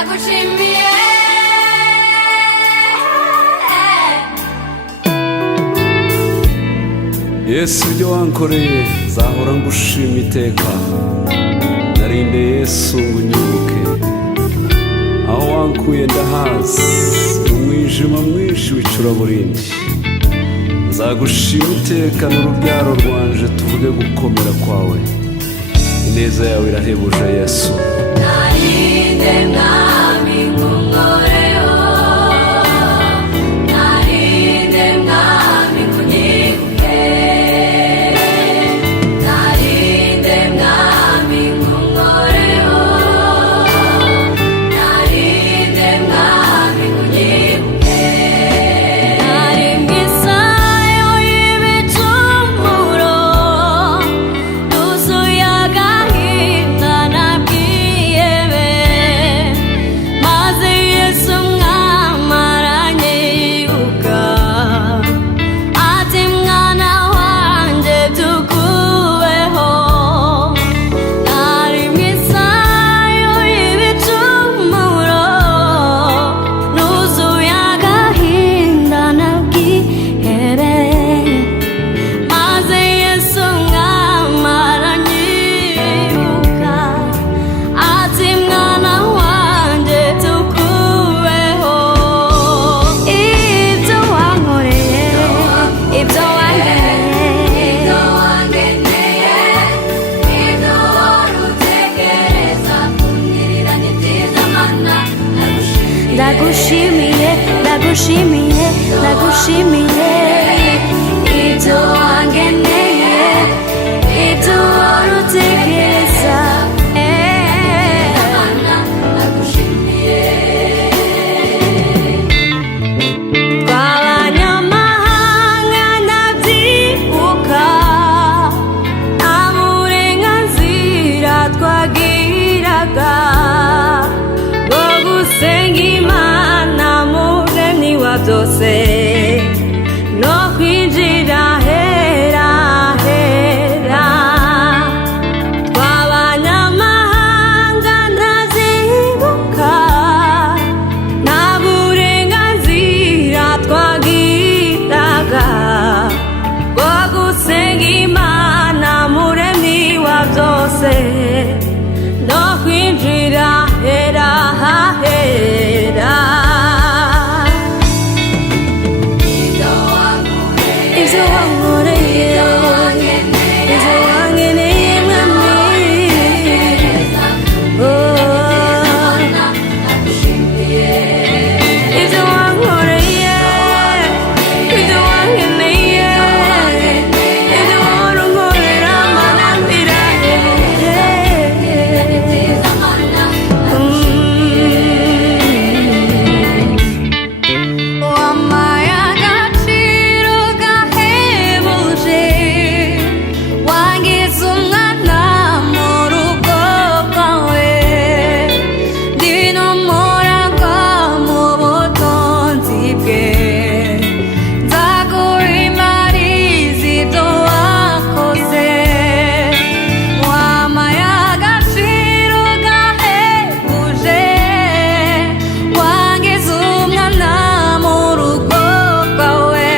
ndagushimiye Yesu ibyo wankoreye nzahora ngushima iteka narinde Yesu ngo unyibuke aho wankuye ndahazi umwijima mwinshi w'icuraburindi nzagushima iteka n'urubyaro rwanje tuvuge gukomera kwawe ineza yawe irahebuje Yesu narinde mwami nkunkoreho narinde mwami kunyibuke narinde mwami nkunkoreho narinde mwami kunyibuke nari mwisayo y'ibicumuro nuzuye agahinda nabwihebe maze Yesu mwami aranyibuka ati mwana wanjye tuguweho nari mwisayo y'ibicumuro nuzuye agahinda nabwihebe maze Yesu mwami aranyibuka ati mwana wanjye tuguweho ibyo wankoreye ibyo wangeneye ibyo wari utekereza kungirira ni byiza mana ndagushimiye ndagushimiye ndagushimiye ibyo wangeneye ibyo wari utekereza mana ndagushimiye tw'abanyamahanga ndabyibuka nta burenganzira twagiraga bwo gusenga Imana muremyi wa byose no kwinjira hera hera tw'abanyamahanga ndabyibuka nta burenganzira twagiraga bwo gusenga Imana muremyi wa byose no kwinjira hera hera ibyo wankoreye ibyo wangeneye mwami ibyo wankoreye ibyo wangeneye ibyo wankorera mana birahebuje wampaye agaciro gahebuje wangize umwana mu rugo rwawe ndinumuragwa mu butunzi bwe nzaguhimariza ibyo wakoze wampaye agaciro gahebuje wangize umwana mu rugo rwawe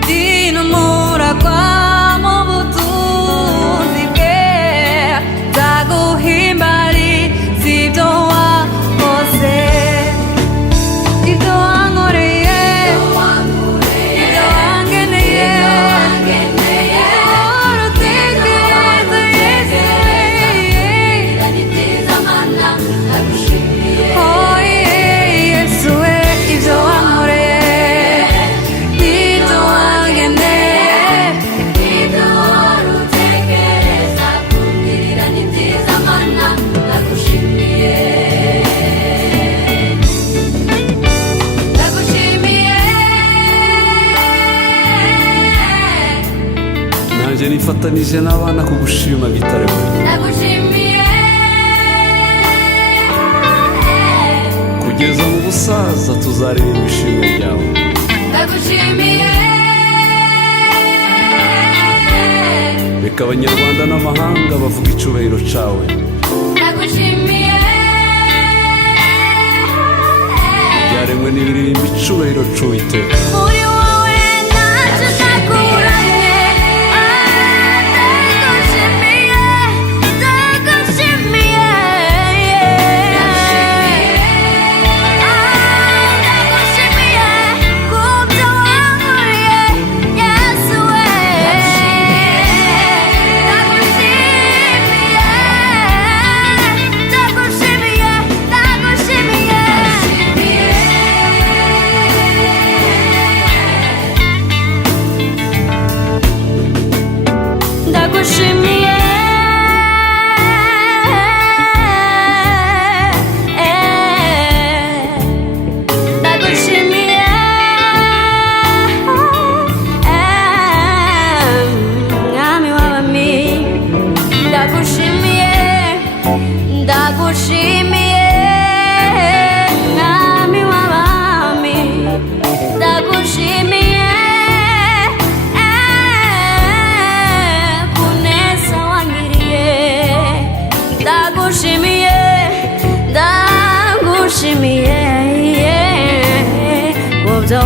ndinumuragwa mu butunzi bwe nzaguhimbariza ibyo wakoze ibyo wankoreye ibyo wangeneye wari utekereza Yesu we ibyo wankoreye ibyo wangeneye ibyo wari utekereza kungirira ni byiza mana ndagushimiye ndagushimiye nanjye nifatanije n'abana kugushima bitare ndagushimiye kugeza mu busaza tuzaririmba ishimwe ryawe ndagushimiye reka abanyarwanda n'amahanga bavuga icyubahiro cyawe ndagushimiye ibyaremwe n'ibiririmba icubahiro c'Uwiteka. Uri wowe ntacyo ntakuburanye, ndagushimiye, ndagushimiye, ndagushimiye kubyo wankoreye Yesu we, ndagushimiye, ndagushimiye, ndagushimiye. Ndagushimiye, ndagushimiye, mwami w'abami, ndagushimiye, ndagushimiye, mwami w'abami, ndagushimiye kuneza wangiriye, ndagushimiye, ndagushimiye kubyo